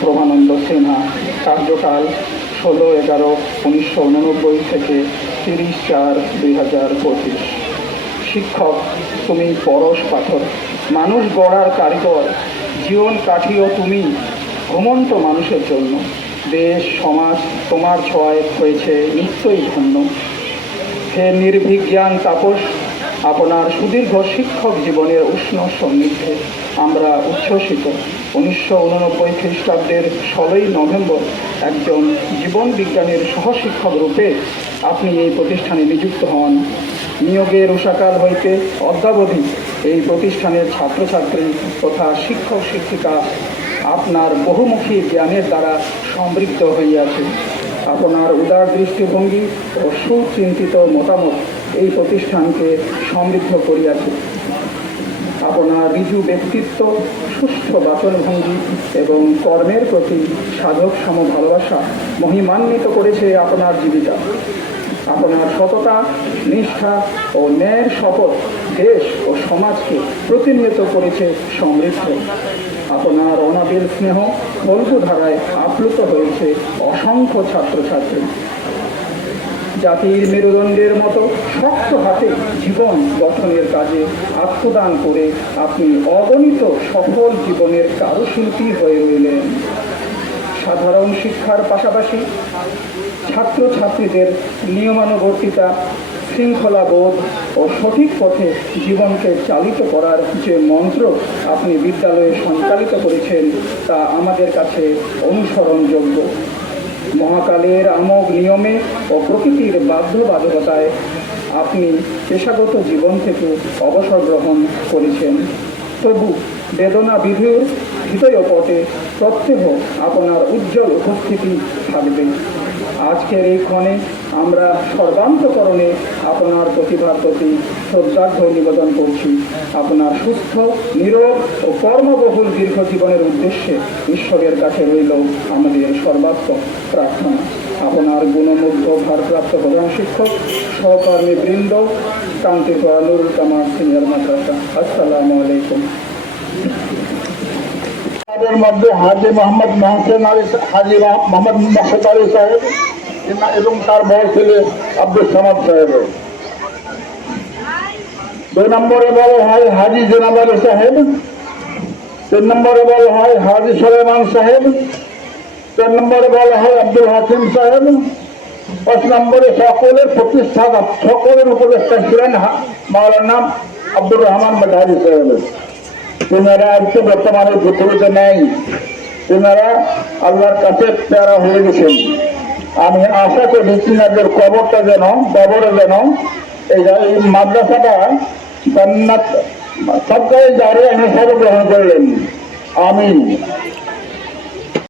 প্রভানন্দ সিনহা কার্যকাল ষোলো এগারো উনিশশো উননব্বই থেকে তিরিশ চার দুই হাজার পঁচিশ। শিক্ষক, তুমি পরশ পাথর, মানুষ গড়ার কারিগর, জীবন কাঠিও তুমি ঘুমন্ত মানুষের জন্য। দেশ, সমাজ, তোমার ছয় হয়েছে নিশ্চয়ই ধন্য। হে নির্বিজ্ঞান তাপস আপনার সুদীর্ঘ শিক্ষক জীবনের উষ্ণ সন্নিধ্যে আমরা উচ্ছ্বসিত। উনিশশো উননব্বই খ্রিস্টাব্দের ষোলোই নভেম্বর একজন জীবন বিজ্ঞানের সহশিক্ষক রূপে আপনি এই প্রতিষ্ঠানে নিযুক্ত হন। নিয়োগের উষাকাল হইতে অদ্যাবধি এই প্রতিষ্ঠানের ছাত্রছাত্রী তথা শিক্ষক শিক্ষিকা আপনার বহুমুখী জ্ঞানের দ্বারা সমৃদ্ধ হইয়াছে। আপনার উদার দৃষ্টিভঙ্গি ও সুচিন্তিত মতামত এই প্রতিষ্ঠানকে সমৃদ্ধ করিয়াছে। আপনার ঋজু ব্যক্তিত্ব সুস্থ বাচনভঙ্গি এবং কর্মের প্রতি সাধক সম ভালোবাসা মহিমান্বিত করেছে আপনার জীবিকা। আপনার সততা, নিষ্ঠা ও ন্যায়ের শপথ দেশ ও সমাজকে প্রতিনিয়ত করেছে সমৃদ্ধ। আপনার অনাবিল স্নেহ গল্প ধারায় আপ্লুত হয়েছে অসংখ্য ছাত্রছাত্রী। জাতির মেরুদণ্ডের মতো শক্ত হাতে জীবন গঠনের কাজে আত্মদান করে আপনি অগণিত সফল জীবনের কারুশিল্পী হয়ে রইলেন। সাধারণ শিক্ষার পাশাপাশি ছাত্রছাত্রীদের নিয়মানুবর্তিতা, শৃঙ্খলাবোধ ও সঠিক পথে জীবনকে চালিত করার যে মন্ত্র আপনি বিদ্যালয়ে সঞ্চালিত করেছেন, তা আমাদের কাছে অনুসরণযোগ্য। মহাকালের আমোগ নিয়মে ও প্রকৃতির বাধ্যবাধকতায় আপনি পেশাগত জীবন থেকে অবসর গ্রহণ করেছেন। তবু বেদনা বিধুর হৃদয় পটে প্রত্যহ আপনার উজ্জ্বল উপস্থিতি থাকবে। আজকের এই ক্ষণে আমরা সর্বান্তকরণে আপনার প্রতিভার প্রতি শ্রদ্ধার্ঘ নিবেদন করছি। আপনার সুস্থ নীরব ও কর্মবহুল দীর্ঘ জীবনের উদ্দেশ্যে ঈশ্বরের কাছে রইল আমাদের সর্বাত্মক প্রার্থনা। আপনার গুণমুগ্ধ, ভারপ্রাপ্ত প্রধান শিক্ষক, সহকর্মী বৃন্দ কান্তিক নুরুল কামাল সিনিয়র মাদ্রাসা, আসসালামু আলাইকুম। তাদের মধ্যে হাজি মোহাম্মদ মহসেন আলী হাজি মোহাম্মদ মকসদ আলী সাহেব এবং তার বড় ছেলে আব্দুল সামাদ সাহেবের দুই নম্বরে বলা হয় হাজি জেনাব আলী সাহেব। তিন নম্বরে বলা হয় হাজি সুলেমান সাহেব। চার নম্বরে বলা হয় আব্দুল হাকিম সাহেব। পাঁচ নম্বরে সকলের প্রতিষ্ঠাতা, সকলের উপদেষ্টা ছিলেন মাওলানা আব্দুর রহমান মাঝারি সাহেবের তেনারা তো বর্তমানে পৃথিবীতে নেই। তেনারা আল্লাহর কাছে প্যারা হয়ে গেছেন আমি আশা করি তিনাদের কবরটা যেন কবরে যেন, এই মাদ্রাসাটা জান্নাত সবকাই আমি হিসাবে গ্রহণ করলেন। আমিন।